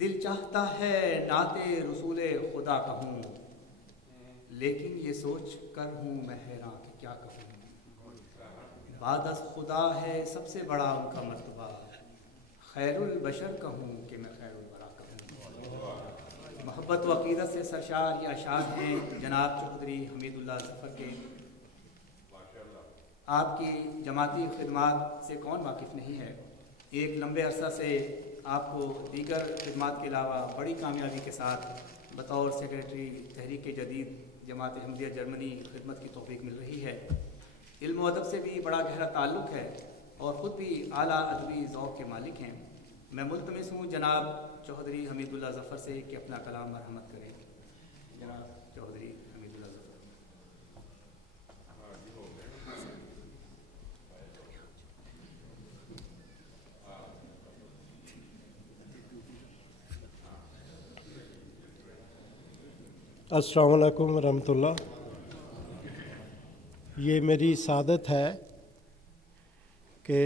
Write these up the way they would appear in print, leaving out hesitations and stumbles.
دل چاہتا ہے نعت رسول خدا کہوں، لیکن یہ سوچ کر ہوں میں حیران کہ کیا کہوں۔ بعد از خدا ہے سب سے بڑا ان کا مرتبہ، خیر البشر کہوں کہ میں خیر الورا کہوں۔ محبت و عقیدت سے سرشار یہ اشعار ہیں جناب چودھری حمید اللہ ظفر کے۔ آپ کی جماعتی خدمات سے کون واقف نہیں ہے؟ ایک لمبے عرصہ سے آپ کو دیگر خدمات کے علاوہ بڑی کامیابی کے ساتھ بطور سیکریٹری تحریک جدید جماعت احمدیہ جرمنی خدمت کی توفیق مل رہی ہے۔ علم و ادب سے بھی بڑا گہرا تعلق ہے اور خود بھی اعلیٰ ادبی ذوق کے مالک ہیں۔ میں ملتمس ہوں جناب چودھری حمید اللہ ظفر سے کہ اپنا کلام مرحمت کریں۔ جناب چودھری حمید اللہ ظفر۔ السلام علیکم ورحمۃ اللہ۔ یہ میری سعادت ہے کہ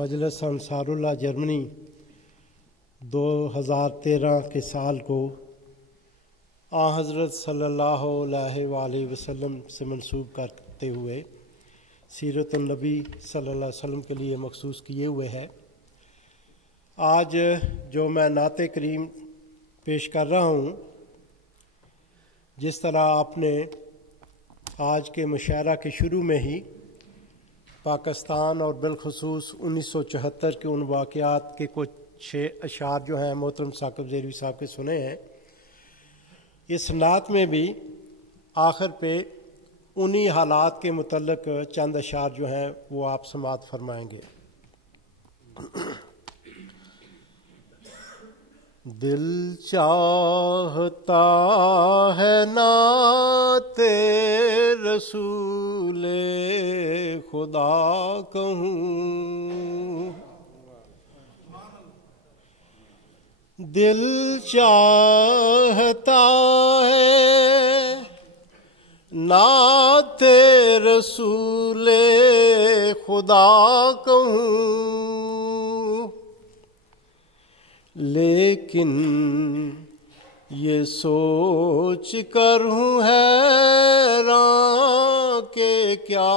مجلس انصار اللہ جرمنی 2013 کے سال کو حضرت صلی اللہ علیہ وآلہ وسلم سے منسوب کرتے ہوئے سیرت النبی صلی اللہ علیہ وسلم کے لیے مخصوص کیے ہوئے ہے۔ آج جو میں نعت کریم پیش کر رہا ہوں، جس طرح آپ نے آج کے مشاعرہ کے شروع میں ہی پاکستان اور بالخصوص 1974 کے ان واقعات کے کچھ اشعار جو ہیں محترم ثاقب ذیلوی صاحب کے سنے ہیں، اس نعت میں بھی آخر پہ انہی حالات کے متعلق چند اشعار جو ہیں وہ آپ سماعت فرمائیں گے۔ دل چاہتا ہے نعت رسول خدا کہوں، دل چاہتا ہے نعت رسول خدا کہوں، لیکن یہ سوچ کر ہوں حیران کہ کیا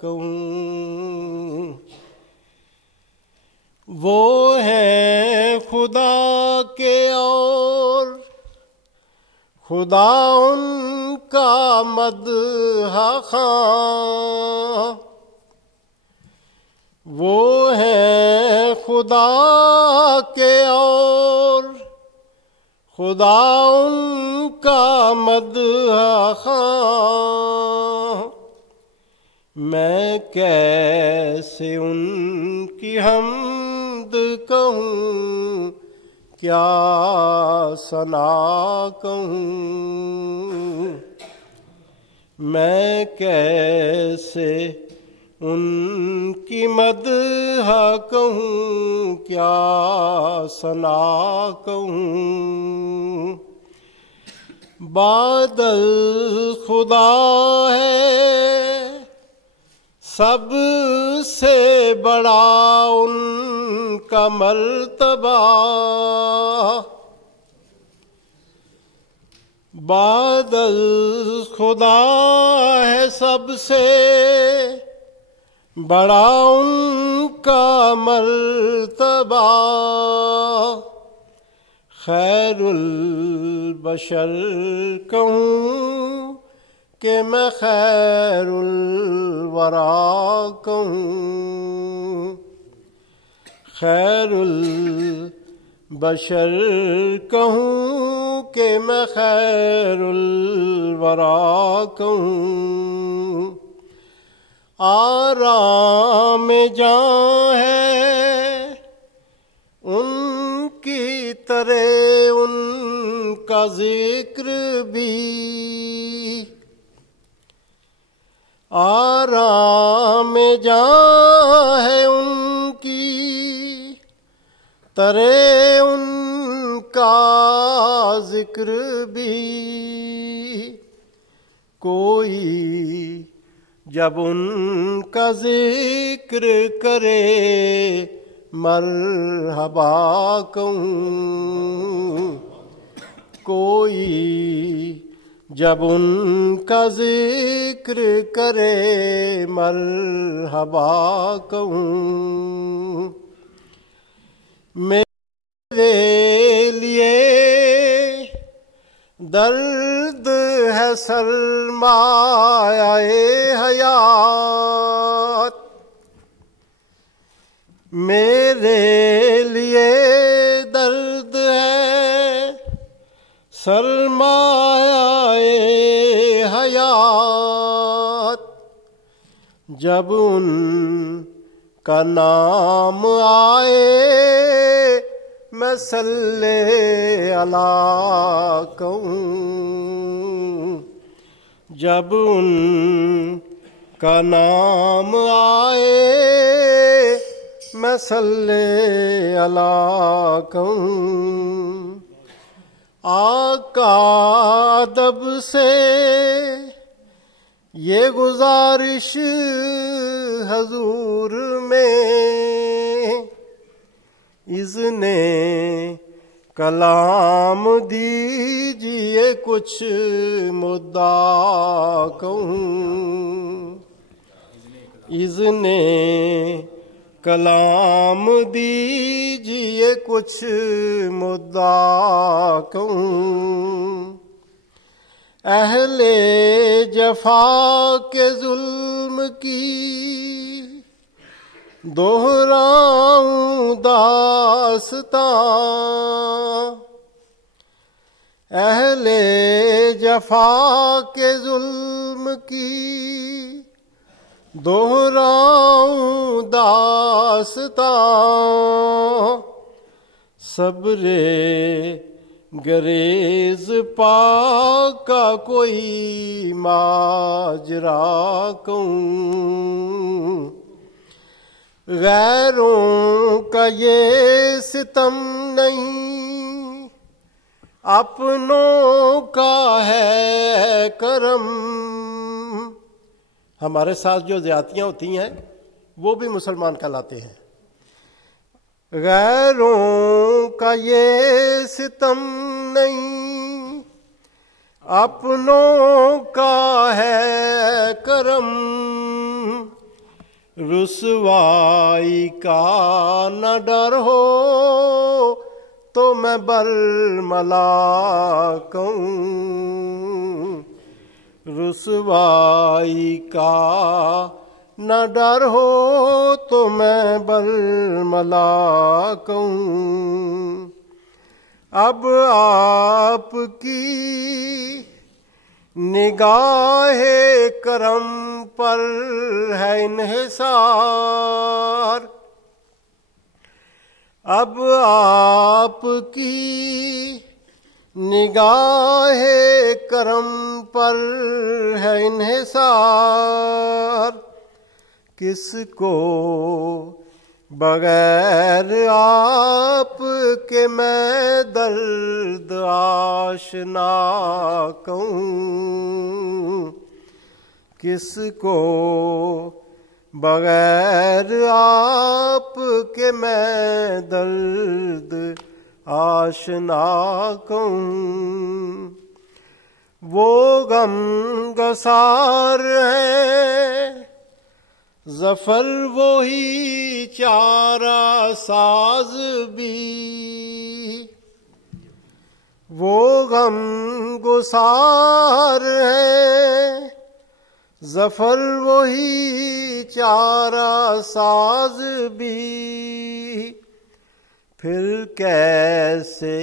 کہوں۔ وہ ہیں خدا کے اور خدا ان کا مدح خواں، وہ ہیں خدا کے اور خدا ان کا مدح خواں، میں کیسے ان کی حمد کہوں، کیا ثنا کہوں، میں کیسے ان کی مدح کہوں، کیا ثنا کہوں۔ بادل خدا ہے سب سے بڑا ان کا مرتبہ، بادل خدا ہے سب سے بڑا ان کا مرتبہ، خیر البشر کہوں کہ میں خیر الورا کہوں، خیر البشر کہوں کہ میں خیر الورا کہوں۔ آرام جاں ہے ان کی طرح ان کا ذکر بھی، آرام جاں ہے ان کی طرح ان کا ذکر بھی، کوئی جب ان کا ذکر کرے مرحبا کہوں، کوئی جب ان کا ذکر کرے مرحبا کہوں، میرے لیے درد ہے سرمایہ حیات، میرے لیے درد ہے سرمایہ حیات، جب ان کا نام آئے میں صلی اللہ کہوں، جب ان کا نام آئے میں صلی اللہ کہوں، آقا ادب سے یہ گزارش حضور میں، اذن کلام دیجئے کچھ مدعا کہوں، اذن کلام دیجئے کچھ مدعا کہوں، اہل جفا کے ظلم کی دہراؤں داستان، اہل جفا کے ظلم کی دہراؤں داستان، صبر گریز پاک کا کوئی ماجرا کہوں، غیروں کا یہ ستم نہیں اپنوں کا ہے کرم، ہمارے ساتھ جو زیادتیاں ہوتی ہیں وہ بھی مسلمان کہلاتے ہیں، غیروں کا یہ ستم نہیں اپنوں کا ہے کرم، رسوائی کا نہ ڈر ہو تو میں برملا کہوں، رسوائی کا نہ ڈر ہو تو میں برملا کہوں، اب آپ کی نگاہ کرم پر ہے انحصار، اب آپ کی نگاہ کرم پر ہے انحصار، کس کو بغیر آپ کے میں درد آشنا کہوں، کس کو بغیر آپ کے میں درد آشنا کہوں، وہ غم گسار ہے ظفر وہی چارہ ساز بھی، وہ غم گسار ہے ظفر وہی چارہ ساز بھی، پھر کیسے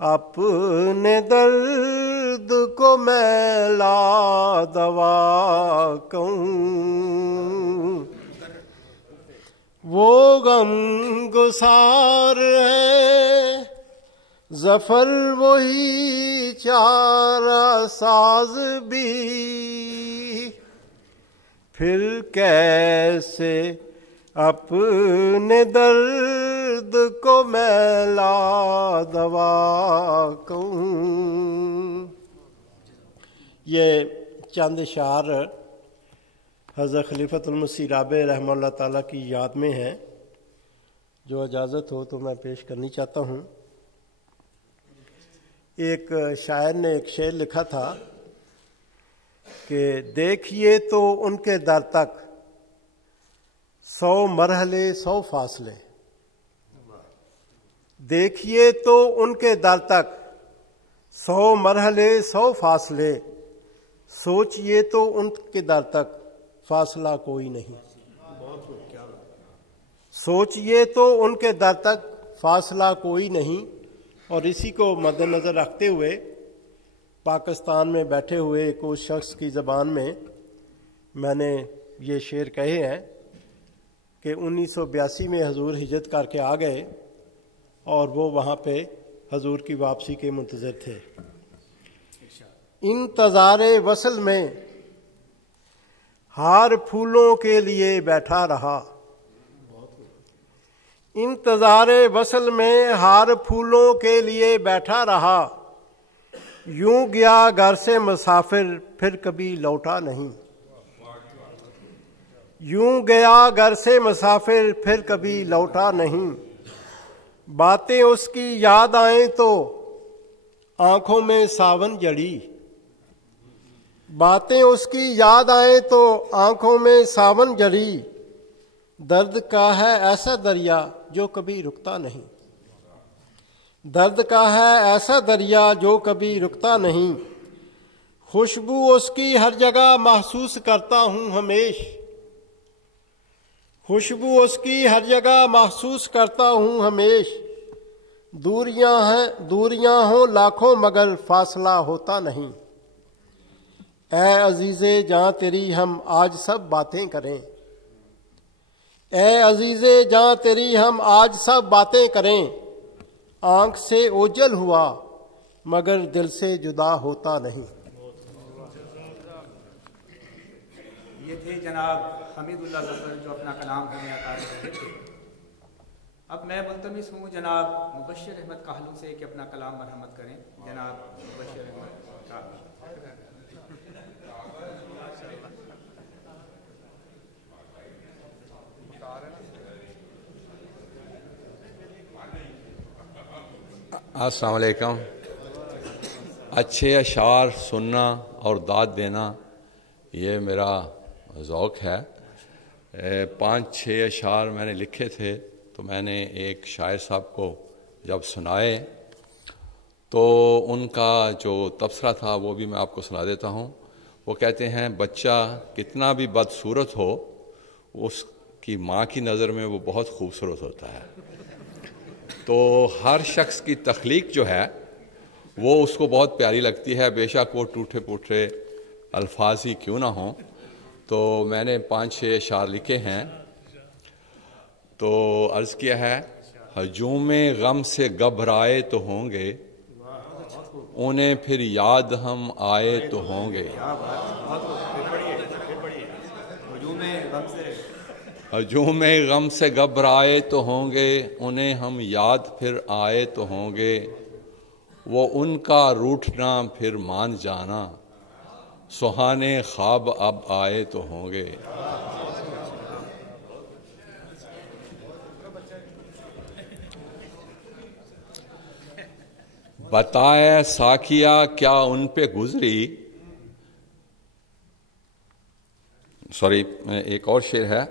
اپنے درد کو میں لا دوا کہوں، وہ غم گسار ہے ظفر وہی چارہ ساز بھی، پھر کیسے اپنے درد کو میں لا دوا کہوں۔ یہ چند اشعار حضرت خلیفۃ المسیح رابع رحمہ اللہ تعالیٰ کی یاد میں ہیں، جو اجازت ہو تو میں پیش کرنی چاہتا ہوں۔ ایک شاعر نے ایک شعر لکھا تھا کہ دیکھیے تو ان کے در تک 100 مرحلے 100 فاصلے، دیکھیے تو ان کے در تک 100 مرحلے 100 فاصلے، سوچئے تو ان کے در تک فاصلہ کوئی نہیں، سوچئے تو ان کے در تک فاصلہ کوئی نہیں۔ اور اسی کو مد نظر رکھتے ہوئے پاکستان میں بیٹھے ہوئے ایک اس شخص کی زبان میں نے یہ شعر کہے ہیں کہ 1982 میں حضور ہجرت کر کے آ گئے اور وہ وہاں پہ حضور کی واپسی کے منتظر تھے۔ انتظار وصل میں ہار پھولوں کے لیے بیٹھا رہا، انتظار وصل میں ہار پھولوں کے لیے بیٹھا رہا، یوں گیا گھر سے مسافر پھر کبھی لوٹا نہیں، یوں گیا گھر سے مسافر پھر کبھی لوٹا نہیں، باتیں اس کی یاد آئیں تو آنکھوں میں ساون جڑی، باتیں اس کی یاد آئیں تو آنکھوں میں ساون جڑی، درد کا ہے ایسا دریا جو کبھی رکتا نہیں، درد کا ہے ایسا دریا جو کبھی رکتا نہیں، خوشبو اس کی ہر جگہ محسوس کرتا ہوں ہمیش، خوشبو اس کی ہر جگہ محسوس کرتا ہوں ہمیش، دوریاں ہوں لاکھوں مگر فاصلہ ہوتا نہیں، اے عزیزے جہاں تیری ہم آج سب باتیں کریں، اے عزیزے جہاں تیری ہم آج سب باتیں کریں، آنکھ سے اوجل ہوا مگر دل سے جدا ہوتا نہیں۔ یہ تھے جناب حمید اللہ ظفر جو اپنا کلام ہمیں عطا کر رہے تھے۔ اب میں ملتمس ہوں جناب مبشر احمد کاہلو سے کہ اپنا کلام مرحمت کریں۔ جناب مبشر احمد کاہلو۔ السلام علیکم۔ اچھے اشعار سننا اور داد دینا یہ میرا ذوق ہے۔ 5-6 اشعار میں نے لکھے تھے تو میں نے ایک شاعر صاحب کو جب سنائے تو ان کا جو تبصرہ تھا وہ بھی میں آپ کو سنا دیتا ہوں۔ وہ کہتے ہیں بچہ کتنا بھی بدصورت ہو اس کی ماں کی نظر میں وہ بہت خوبصورت ہوتا ہے۔ تو ہر شخص کی تخلیق جو ہے وہ اس کو بہت پیاری لگتی ہے، بے شک وہ ٹوٹے پوٹے الفاظ ہی کیوں نہ ہوں۔ تو میں نے 5-6 اشعار لکھے ہیں تو عرض کیا ہے، ہجوم غم سے گھبرائے تو ہوں گے، انہیں پھر یاد ہم آئے تو ہوں گے، ہجوم غم سے گھبرائے تو ہوں گے، انہیں ہم یاد پھر آئے تو ہوں گے، وہ ان کا روٹھنا پھر مان جانا، سہانے خواب اب آئے تو ہوں گے۔ بتائے ساکیا کیا ان پہ گزری، سوری ایک اور شعر ہے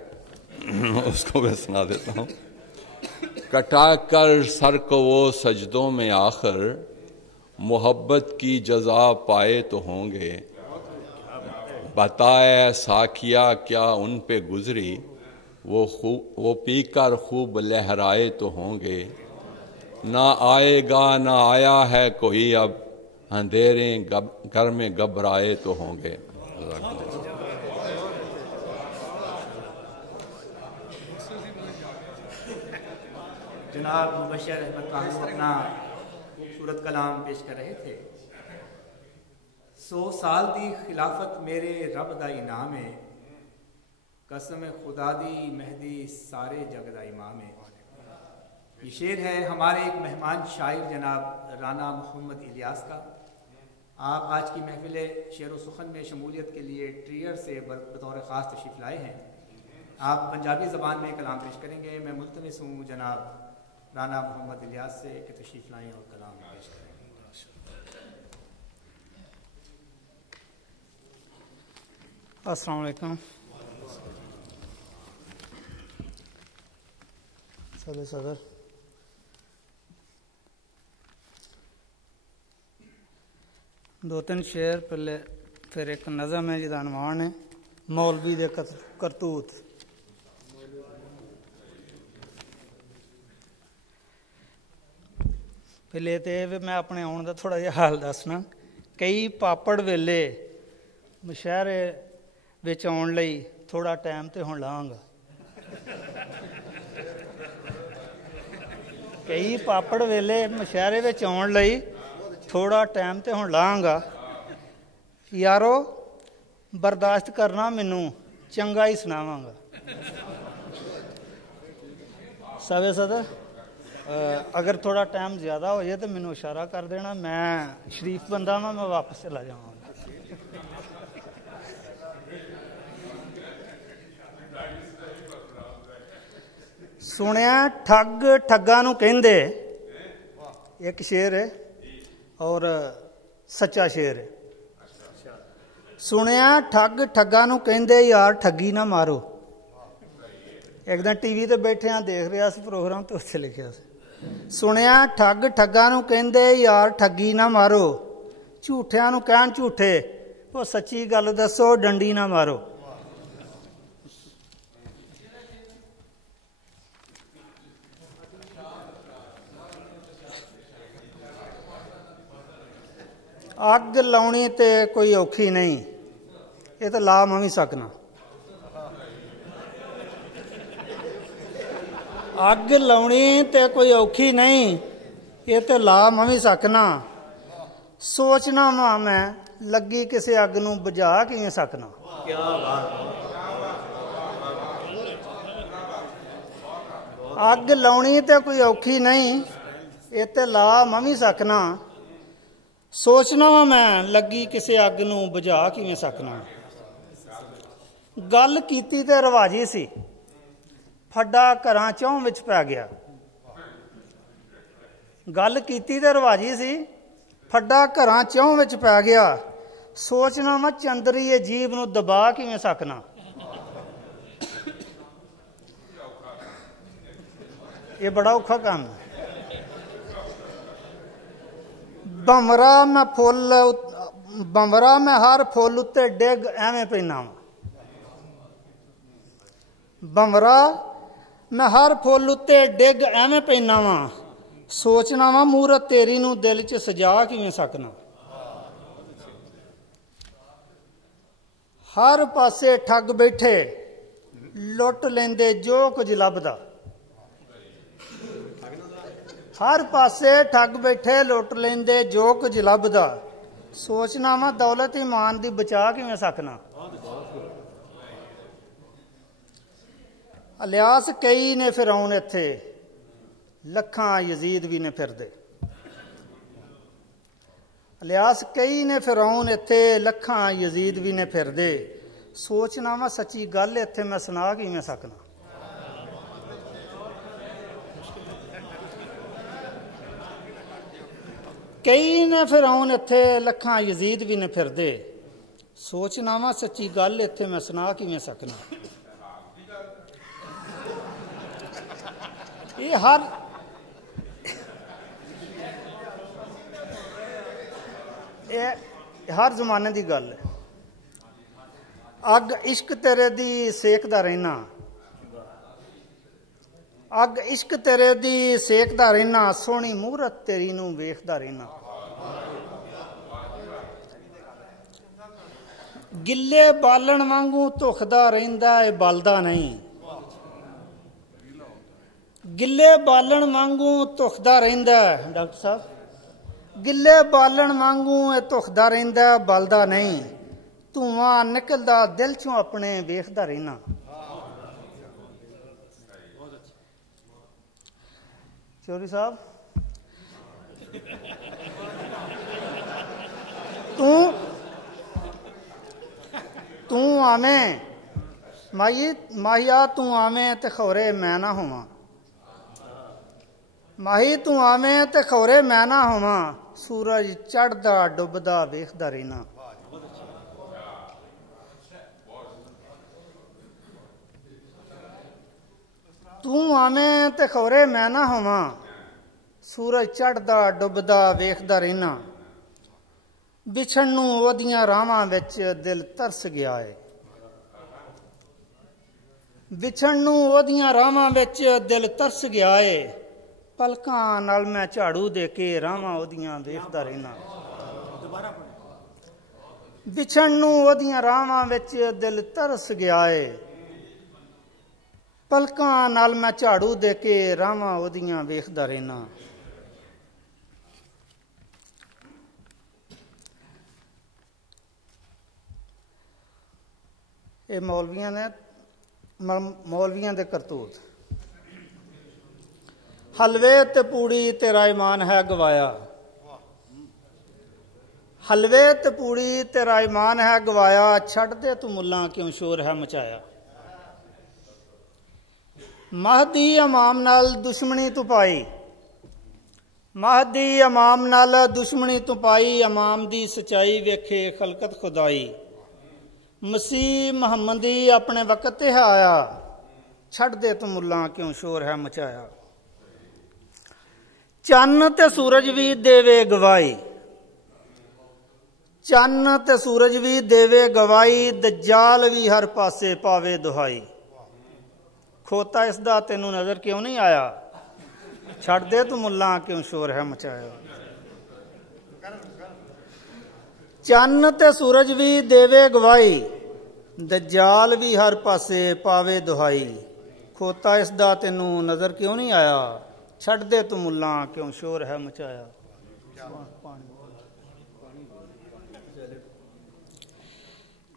اس کو میں سنا دیتا ہوں۔ کٹا کر سر کو وہ سجدوں میں آخر، محبت کی جزا پائے تو ہوں گے، بتائے ساکیا کیا ان پہ گزری، وہ پی کر خوب لہرائے تو ہوں گے، نہ آئے گا نہ آیا ہے کوئی اب، اندھیرے گھر میں گھبرائے تو ہوں گے۔ جناب مبشر احمد کاہلو اپنا خوبصورت کلام پیش کر رہے تھے۔ 100 سال دی خلافت میرے رب دا انعام ہے، قسم خدا دی مہدی سارے جگ دا امام ہے۔ یہ شعر ہے ہمارے ایک مہمان شاعر جناب رانا محمد الیاس کا۔ آپ آج کی محفل شعر و سخن میں شمولیت کے لیے ٹریئر سے بطور خاص تشریف لائے ہیں۔ آپ پنجابی زبان میں کلام پیش کریں گے. میں ملتمس ہوں جناب رانا محمد الیاس سے کہ تشریف لائیں اور کلام پیش کریں. السلام علیکم. صدر دو تین شعر پہلے پھر ایک نظم ہے جہاں عنوان ہے مولوی دے کرتوت. پہلے تو میں اپنے آن کا تھوڑا جہا حال دسنا. کئی پاپڑ ویلے مشہرے وچ آن لئی تھوڑا ٹائم تو ہوں لاں گا. کئی پاپڑ ویلے مشہرے وچ آن لئی تھوڑا ٹائم تو ہوں لاں گا. یارو برداشت کرنا مینوں چنگا ہی سناواں گا. سوے صدر اگر تھوڑا ٹائم زیادہ ہو جائے تو مینوں اشارہ کر دینا. میں شریف بندہ ہاں, میں واپس چلا جاواں. سنیا ٹھگ ٹھگاں نوں کہندے, ایک شعر ہے اور سچا شعر ہے. سنیا ٹھگ ٹھگاں نوں کہندے یار ٹھگی نہ مارو. ایک دن ٹی وی تے بیٹھے ہاں دیکھ رہا سی پروگرام تو اتنے لکھیا سی سنیا ٹھگ ٹھگاں نوں کہندے یار ٹھگی نہ مارو. جھوٹیاں نوں کہن جھوٹے وہ سچی گل دسو ڈنڈی نہ مارو. اگ لاؤنی تے کوئی اوکھی نہیں, یہ تو لا میں بھی سکنا. اگ لاؤنی تے کوئی اوکھی نہیں, یہ تو لا میں بھی سکنا. سوچنا وا میں لگی کسی اگ نوں بجھا کیویں سکنا. اگ لاؤنی تے کوئی اوکھی نہیں, یہ تو لا میں بھی سکنا. سوچنا وا میں لگی کسی اگ نوں بجھا کیویں سکنا. گل کیتی تے رواجی سی, پھڈا گھراں چوں وچ پی گیا. گل کیتی تے رواجی سی, پھڈا گھراں چوں وچ پی گیا. سوچنا وا چندری جیب نوں دبا کیویں سکنا. یہ بڑا اوکھا کام ہے. بمرا میں ہر فل اتنے ڈگ ایویں پینا وا. بمرا میں ہر فل اتنے ڈگ ایویں پینا وا. سوچنا وا مورت تیری نوں دل چ سجا کیویں سکنا. ہر پاسے ٹھگ بیٹھے لٹ لیندے جو کچھ لبدا. ہر پاسے ٹھگ بیٹھے لٹ لیندے جو کچھ لبدا. سوچنا وا دولت ایمان دی بچا کیویں سکنا. الیاس کئی نے فرعون اتھے, لکھاں یزید بھی نے پھردے. الیاس کئی نے فرعون اتھے, لکھاں یزید بھی نے پھردے. سوچنا وا سچی گل اتھے میں سنا کیویں سکنا. کئی نے فرعون اتھے, لکھاں یزید بھی نے پھردے. سوچنا وا سچی گل اتھے میں سنا کیویں سکنا. یہ ہر زمانے دی گل ہے. اگ عشق تیرے دی سیکدا رہنا, اگ عشق تیرے دی سیکدا رہنا. سونی مورت تیری نوں ویکھدا رہنا. گلے بالن وانگوں دھکھدا رہندا اے بلدا نہیں. گلے بالن وانگوں دھکھدا رہندا ہے ڈاکٹر صاحب. گلے بالن وانگوں اے دھکھدا رہندا بلدا نہیں. دھواں نکلدا دل چوں اپنے ویکھدا رہنا. چوری صاحب تو آویں ਮਾਹੀਆ ਤੂੰ ਆਵੇਂ ਤੇ ਖੌਰੇ ਮੈਂ ਨਾ ਹੋਵਾਂ, ਮਾਹੀ ਤੂੰ ਆਵੇਂ ਤੇ ਖੌਰੇ ਮੈਂ ਨਾ ਹੋਵਾਂ, ਸੂਰਜ ਚੜ੍ਹਦਾ ਡੁੱਬਦਾ ਵੇਖਦਾ ਰਹਿਣਾ। ਤੂੰ ਆਵੇਂ ਤੇ ਖੌਰੇ ਮੈਂ ਨਾ ਹੋਵਾਂ, ਸੂਰਜ ਚੜ੍ਹਦਾ ਡੁੱਬਦਾ ਵੇਖਦਾ ਰਹਿਣਾ। ਵਿਛੜਨ ਨੂੰ ਉਹਦੀਆਂ ਰਾਹਾਂ ਵਿੱਚ ਦਿਲ ਤਰਸ ਗਿਆ ਏ, ਵਿਛੜਨ ਨੂੰ ਉਹਦੀਆਂ ਰਾਹਾਂ ਵਿੱਚ ਦਿਲ ਤਰਸ ਗਿਆ ਏ। ਪਲਕਾਂ ਨਾਲ ਮੈਂ ਝਾੜੂ ਦੇ ਕੇ ਰਾਹਾਂ ਉਹਦੀਆਂ ਵੇਖਦਾ ਰਹਿਣਾ। ਵਿਛੜਨ ਨੂੰ ਉਹਦੀਆਂ ਰਾਹਾਂ ਵਿੱਚ ਦਿਲ ਤਰਸ ਗਿਆ ਏ, ਪਲਕਾਂ ਨਾਲ ਮੈਂ ਝਾੜੂ ਦੇ ਕੇ ਰਾਹਾਂ ਉਹਦੀਆਂ ਵੇਖਦਾ ਰਹਿਣਾ। ਇਹ ਮੌਲਵੀਆਂ ਦੇ ਕਰਤੂਤ। ਹਲਵੇ ਤੇ ਪੂੜੀ ਤੇਰਾ ਈਮਾਨ ਹੈ ਗਵਾਇਆ, ਹਲਵੇ ਤੇ ਪੂੜੀ ਤੇਰਾ ਈਮਾਨ ਹੈ ਗਵਾਇਆ, ਛੱਡ ਦੇ ਤੂੰ ਮੁੱਲਾਂ ਕਿਉਂ ਸ਼ੋਰ ਹੈ ਮਚਾਇਆ। ਮਹਦੀ ਇਮਾਮ ਨਾਲ ਦੁਸ਼ਮਣੀ ਤੂੰ ਪਾਈ, ਮਹਦੀ ਇਮਾਮ ਨਾਲ ਦੁਸ਼ਮਣੀ ਤੂੰ ਪਾਈ, ਇਮਾਮ ਦੀ ਸਚਾਈ ਵੇਖੇ ਖਲਕਤ ਖੁਦਾਈ। ਮਸੀਹ ਮੁਹੰਮਦੀ ਆਪਣੇ ਵਕਤ ਤੇ ਹੈ ਆਇਆ, ਛੱਡ ਦੇ ਤੂੰ ਮੁੱਲਾਂ ਕਿਉਂ ਸ਼ੋਰ ਹੈ ਮਚਾਇਆ। ਚੰਨ ਤੇ ਸੂਰਜ ਵੀ ਦੇਵੇ ਗਵਾਈ, ਚੰਨ ਤੇ ਸੂਰਜ ਵੀ ਦੇਵੇ ਗਵਾਈ, ਦਜਾਲ ਵੀ ਹਰ ਪਾਸੇ ਪਾਵੇ ਦੁਹਾਈ। ਖੋਤਾ ਇਸ ਦਾ ਤੈਨੂੰ ਨਜ਼ਰ ਕਿਉਂ ਨਹੀਂ ਆਇਆ, ਛੱਡ ਦੇ ਤੂੰ ਮੁੱਲਾਂ ਕਿਉਂ ਸ਼ੋਰ ਹੈ ਮਚਾਇਆ। ਚੰਨ ਤੇ ਸੂਰਜ ਵੀ ਦੇਵੇ ਗਵਾਈ, ਦਜਾਲ ਵੀ ਹਰ ਪਾਸੇ ਪਾਵੇ ਦੁਹਾਈ। ਖੋਤਾ ਇਸ ਦਾ ਤੈਨੂੰ ਨਜ਼ਰ ਕਿਉਂ ਨਹੀਂ ਆਇਆ, ਛੱਡ ਦੇ ਤੂੰ ਮੁੱਲਾਂ ਕਿਉਂ ਸ਼ੋਰ ਹੈ ਮਚਾਇਆ।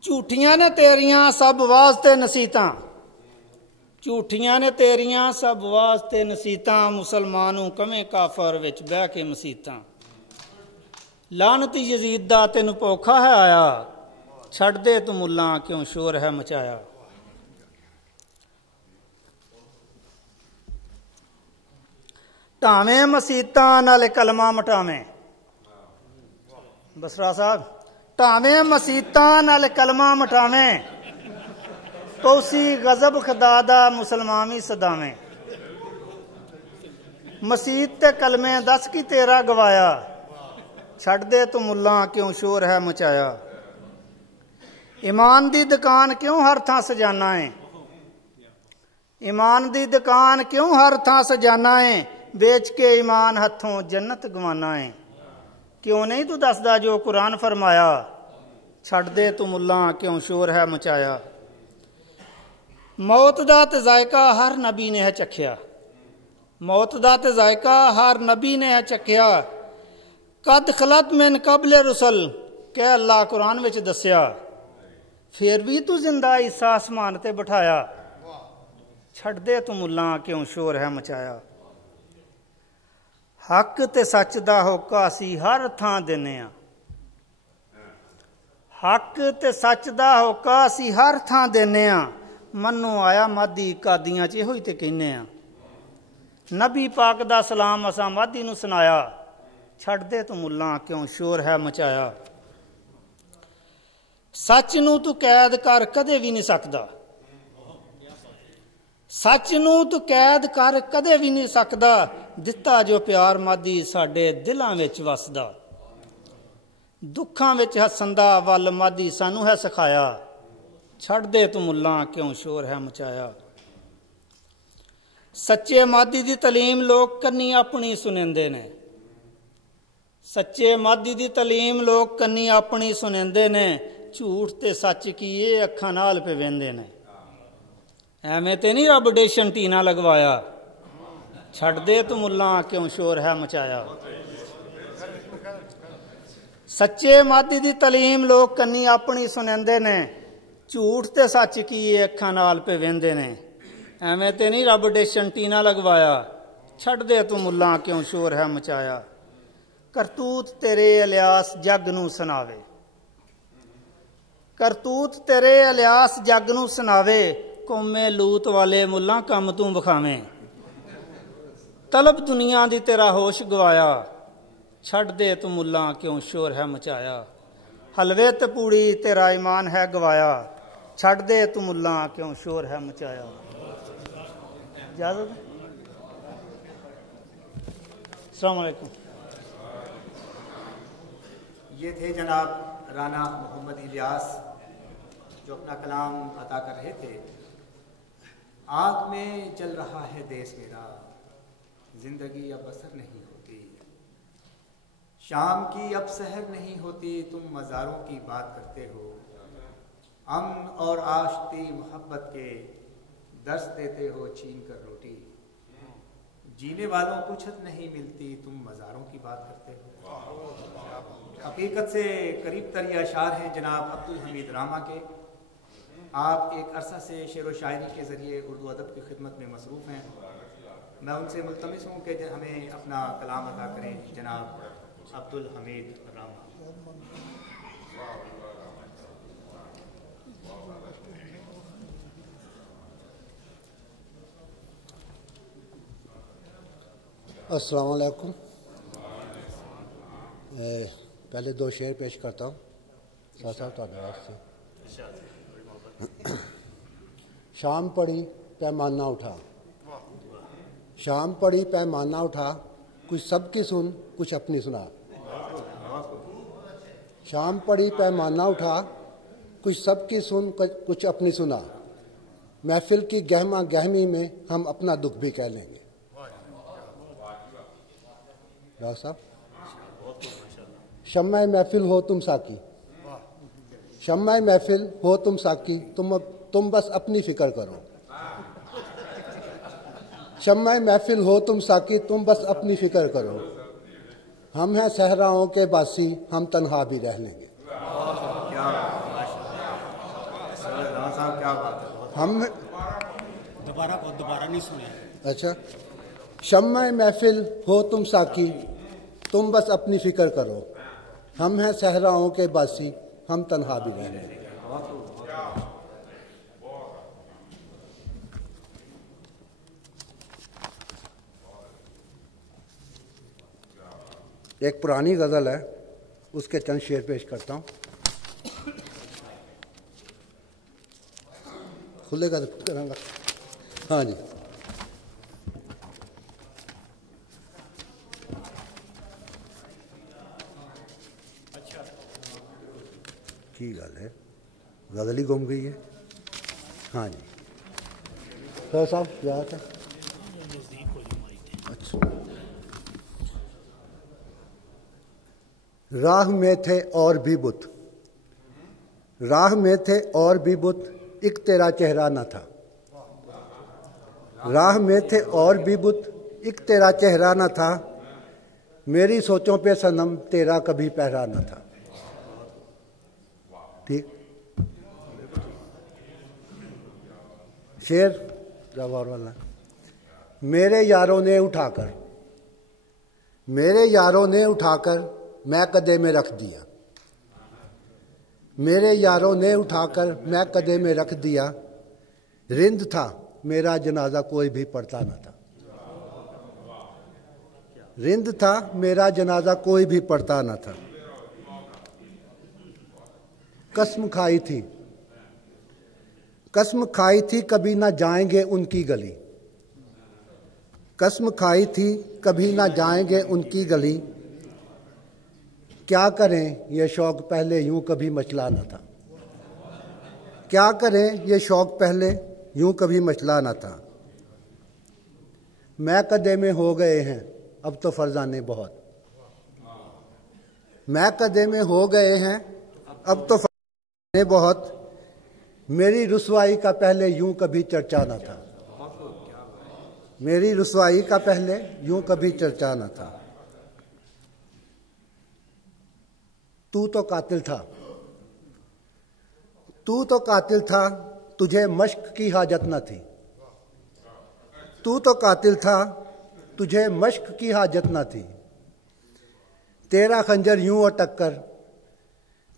ਝੂਠੀਆਂ ਨੇ ਤੇਰੀਆਂ ਸਭ ਵਾਸਤੇ ਨਸੀਤਾਂ, ਝੂਠੀਆਂ ਨੇ ਤੇਰੀਆਂ ਸਭ ਵਾਸਤੇ ਨਸੀਤਾਂ, ਮੁਸਲਮਾਨ ਨੂੰ ਕਵੇਂ ਕਾਫਰ ਵਿੱਚ ਬਹਿ ਕੇ ਮਸੀਤਾਂ। ਲਾਨਤੀ ਯਜ਼ੀਦ ਦਾ ਤੈਨੂੰ ਭੁੱਖਾ ਹੈ ਆਇਆ, ਛੱਡ ਦੇ ਤੂੰ ਮੁੱਲਾਂ ਕਿਉਂ ਸ਼ੋਰ ਹੈ ਮਚਾਇਆ। ਢਾਵੇਂ ਮਸੀਤਾਂ ਨਾਲੇ ਕਲਮਾ ਮਟਾਵੇਂ, ਬਸਰਾ ਸਾਹਿਬ। ਢਾਵੇਂ ਮਸੀਤਾਂ ਨਾਲੇ ਕਲਮਾ ਮਟਾਵੇਂ, ਪੌਸੀ ਗਜ਼ਬ ਖੁਦਾ ਦਾ ਮੁਸਲਮਾਨ ਵੀ ਸਦਾਵੇਂ। ਮਸੀਤ ਤੇ ਕਲਮੇ ਦੱਸ ਕੀ ਤੇਰਾ ਗਵਾਇਆ, ਛੱਡ ਦੇ ਤੂੰ ਮੁੱਲਾਂ ਕਿਉਂ ਸ਼ੋਰ ਹੈ ਮਚਾਇਆ। ਈਮਾਨ ਦੀ ਦੁਕਾਨ ਕਿਉਂ ਹਰ ਥਾਂ ਸਜਾਨਾ ਏ, ਈਮਾਨ ਦੀ ਦੁਕਾਨ ਕਿਉਂ ਹਰ ਥਾਂ ਸਜਾਨਾ ਏ, ਵੇਚ ਕੇ ਈਮਾਨ ਹੱਥੋਂ ਜੰਨਤ ਗਵਾਨਾ ਏ। ਕਿਉਂ ਨਹੀਂ ਤੂੰ ਦੱਸਦਾ ਜੋ ਕੁਰਾਨ ਫਰਮਾਇਆ, ਛੱਡ ਦੇ ਤੂੰ ਮੁੱਲਾਂ ਕਿਉਂ ਸ਼ੋਰ ਹੈ ਮਚਾਇਆ। ਮੌਤ ਦਾ ਤੇ ਜ਼ਾਇਕਾ ਹਰ ਨਬੀ ਨੇ ਹੈ ਚੱਖਿਆ, ਮੌਤ ਦਾ ਤੇ ਜ਼ਾਇਕਾ ਹਰ ਨਬੀ ਨੇ ਹੈ ਚੱਖਿਆ। ਕਦ ਖਲਤ ਮੈਨ ਕਬਲੇ ਰਸਲ ਕਹਿ ਅੱਲਾ ਕੁਰਾਨ ਵਿੱਚ ਦੱਸਿਆ, ਫਿਰ ਵੀ ਤੂੰ ਜ਼ਿੰਦਾ ਈਸਾ ਆਸਮਾਨ ਤੇ ਬਿਠਾਇਆ, ਛੱਡ ਦੇ ਤੂੰ ਮੁੱਲਾਂ ਕਿਉਂ ਸ਼ੋਰ ਹੈ ਮਚਾਇਆ। ਹੱਕ ਤੇ ਸੱਚ ਦਾ ਹੋਕਾ ਅਸੀਂ ਹਰ ਥਾਂ ਦਿੰਨੇ ਆ, ਹੱਕ ਤੇ ਸੱਚ ਦਾ ਹੋਕਾ ਅਸੀਂ ਹਰ ਥਾਂ ਦਿੰਨੇ ਆ। ਮੰਨੋ ਆਇਆ ਮਾਦੀ ਕਾਦੀਆਂ ਚ ਇਹੋ ਹੀ ਤੇ ਕਹਿੰਦੇ ਆ, ਨਬੀ ਪਾਕ ਦਾ ਸਲਾਮ ਅਸਾਂ ਮਾਦੀ ਨੂੰ ਸੁਣਾਇਆ, ਛੱਡ ਦੇ ਤੂੰ ਮੁੱਲਾਂ ਕਿਉਂ ਸ਼ੋਰ ਹੈ ਮਚਾਇਆ। ਸੱਚ ਨੂੰ ਤੂੰ ਕੈਦ ਕਰ ਕਦੇ ਵੀ ਨਹੀਂ ਸਕਦਾ, ਸੱਚ ਨੂੰ ਤੂੰ ਕੈਦ ਕਰ ਕਦੇ ਵੀ ਨਹੀਂ ਸਕਦਾ। ਦਿੱਤਾ ਜੋ ਪਿਆਰ ਮਾਦੀ ਸਾਡੇ ਦਿਲਾਂ ਵਿੱਚ ਵਸਦਾ, ਦੁੱਖਾਂ ਵਿੱਚ ਹੱਸਣ ਦਾ ਵੱਲ ਮਾਦੀ ਸਾਨੂੰ ਹੈ ਸਿਖਾਇਆ, ਛੱਡ ਦੇ ਤੂੰ ਮੁੱਲਾਂ ਕਿਉਂ ਸ਼ੋਰ ਹੈ ਮਚਾਇਆ। ਸੱਚੇ ਮਾਦੀ ਦੀ ਤਾਲੀਮ ਲੋਕ ਕੰਨੀ ਆਪਣੀ ਸੁਣਦੇ ਨੇ, ਸੱਚੇ ਮਾਦੀ ਦੀ ਤਾਲੀਮ ਲੋਕ ਕੰਨੀ ਆਪਣੀ ਸੁਣਦੇ ਨੇ। ਝੂਠ ਤੇ ਸੱਚ ਕੀ ਇਹ ਅੱਖਾਂ ਨਾਲ ਪੇ ਵੇਂਦੇ ਨੇ, ਐਵੇਂ ਤੇ ਨਹੀਂ ਰੱਬ ਡੇਸ਼ਨ ਟੀਨਾ ਲਗਵਾਇਆ, ਛੱਡ ਦੇ ਤੂੰ ਮੁੱਲਾਂ ਕਿਉਂ ਸ਼ੋਰ ਹੈ ਮਚਾਇਆ। ਸੱਚੇ ਮਾਦੀ ਦੀ ਤਾਲੀਮ ਲੋਕ ਕੰਨੀ ਆਪਣੀ ਸੁਣਦੇ ਨੇ, ਝੂਠ ਤੇ ਸੱਚ ਕੀ ਇਹ ਅੱਖਾਂ ਨਾਲ ਪੇ ਵੇਂਦੇ ਨੇ, ਐਵੇਂ ਤੇ ਨਹੀਂ ਰੱਬ ਡੇਸ਼ਨ ਟੀਨਾ ਲਗਵਾਇਆ, ਛੱਡ ਦੇ ਤੂੰ ਮੁੱਲਾਂ ਕਿਉਂ ਸ਼ੋਰ ਹੈ ਮਚਾਇਆ। ਕਰਤੂਤ ਤੇਰੇ ਇਲਿਆਸ ਜੱਗ ਨੂੰ ਸੁਣਾਵੇ, ਕਰਤੂਤ ਤੇਰੇ ਇਲਿਆਸ ਜੱਗ ਨੂੰ ਸੁਣਾਵੇ, ਕੌਮੇ ਲੂਤ ਵਾਲੇ ਮੁੱਲਾਂ ਕੰਮ ਤੂੰ ਵਿਖਾਵੇਂ। ਤਲਬ ਦੁਨੀਆ ਦੀ ਤੇਰਾ ਹੋਸ਼ ਗਵਾਇਆ, ਛੱਡ ਦੇ ਤੂੰ ਮੁੱਲਾਂ ਕਿਉਂ ਸ਼ੋਰ ਹੈ ਮਚਾਇਆ। ਹਲਵੇ ਤੇ ਪੂੜੀ ਤੇਰਾ ਈਮਾਨ ਹੈ ਗਵਾਇਆ, ਛੱਡ ਦੇ ਤੂੰ ਮੁੱਲਾਂ ਕਿਉਂ ਸ਼ੋਰ ਹੈ ਮਚਾਇਆ। اجازت السلام علیکم۔ یہ تھے جناب رانا محمد الیاس جو اپنا کلام عطا کر رہے تھے۔ آنکھ میں جل رہا ہے دیس میرا، زندگی اب بسر نہیں ہوتی، شام کی اب سحر نہیں ہوتی، تم مزاروں کی بات کرتے ہو، امن اور آشتی محبت کے درس دیتے ہو چھین کر روٹی، جینے والوں کو چھت نہیں ملتی، تم مزاروں کی بات کرتے ہو۔ حقیقت سے قریب تر یہ اشعار ہیں جناب عبدالحمید راما کے۔ آپ ایک عرصہ سے شعر و شاعری کے ذریعے اردو ادب کی خدمت میں مصروف ہیں۔ میں ان سے ملتمس ہوں کہ ہمیں اپنا کلام عطا کریں جناب عبدالحمید راما۔ السلام علیکم۔ پہلے دو شعر پیش کرتا ہوں شام پڑی پیمانہ اٹھا، شام پڑی پیمانہ اٹھا، کچھ سب کی سن کچھ اپنی سنا۔ شام پڑی پیمانہ اٹھا، کچھ سب کی سن کچھ اپنی سنا، محفل کی گہما گہمی میں ہم اپنا دکھ بھی کہہ لیں گے۔ ڈاکٹر صاحب، شمع محفل ہو تم ساکی، شمع محفل ہو تم ساکی، تم بس اپنی فکر کرو۔ شمع محفل ہو تم ساکی، تم بس اپنی فکر کرو، ہم ہیں صحراؤں کے باسی، ہم تنہا بھی رہ لیں گے۔ ہم دوبارہ نہیں سنے۔ اچھا، شمع محفل ہو تم ساکی، تم بس اپنی فکر کرو، ہم ہیں صحراؤں کے باسی، ہم تنہا بھی رہ لیں گے۔ ایک پرانی غزل ہے، اس کے چند شعر پیش کرتا ہوں۔ کھلے گا کروں گا؟ ہاں جی۔ کی گل ہے، غزل ہی گم گئی ہے۔ ہاں جی سر صاحب یاد ہے؟ اچھا، راہ میں تھے اور بھی بت، راہ میں تھے اور بھی بت، ایک تیرا چہرہ نہ تھا۔ راہ میں تھے اور بھی بت، ایک تیرا چہرہ نہ تھا، میری سوچوں پہ صنم تیرا کبھی پہرا نہ تھا۔ ٹھیک، شعر جوار والا۔ میرے یاروں نے اٹھا کر، میرے یاروں نے اٹھا کر میں قدے میں رکھ دیا، میرے یاروں نے اٹھا کر میں قدے میں رکھ دیا، رند تھا میرا جنازہ کوئی بھی پڑھتا نہ تھا، رند تھا میرا جنازہ کوئی بھی پڑھتا نہ تھا۔ قسم کھائی تھی، قسم کھائی تھی کبھی نہ جائیں گے ان کی گلی، قسم کھائی تھی کبھی نہ جائیں گے ان کی گلی، کیا کریں یہ شوق پہلے یوں کبھی مچلا نہ تھا، کیا کریں یہ شوق پہلے یوں کبھی مچلا نہ تھا۔ میں قدے میں ہو گئے ہیں اب تو فرزانے بہت، میں قدے میں ہو گئے ہیں اب تو فرزانے بہت، میری رسوائی کا پہلے یوں کبھی چرچا نہ تھا، میری رسوائی کا پہلے یوں کبھی چرچا نہ تھا۔ تو تو قاتل تھا، تو تو قاتل تھا، تجھے مشق کی حاجت نہ تھی، تو تو قاتل تھا، تجھے مشق کی حاجت نہ تھی، تیرا خنجر یوں اٹک کر،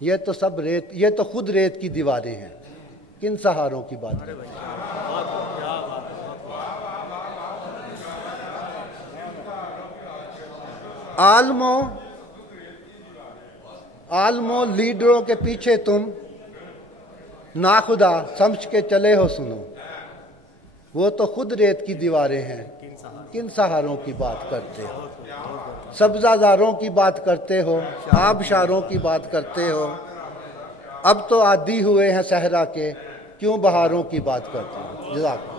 یہ تو سب ریت، یہ تو خود ریت کی دیواریں ہیں، کن سہاروں کی بات کرتے ہیں؟ عالموں لیڈروں کے پیچھے تم ناخدا سمجھ کے چلے ہو، سنو وہ تو خود ریت کی دیواریں ہیں، کن سہاروں کی بات کرتے ہو؟ سبزہ زاروں کی بات کرتے ہو، آبشاروں کی بات کرتے ہو، اب تو عادی ہوئے ہیں صحرا کے، کیوں بہاروں کی بات کرتے ہو؟ جزاک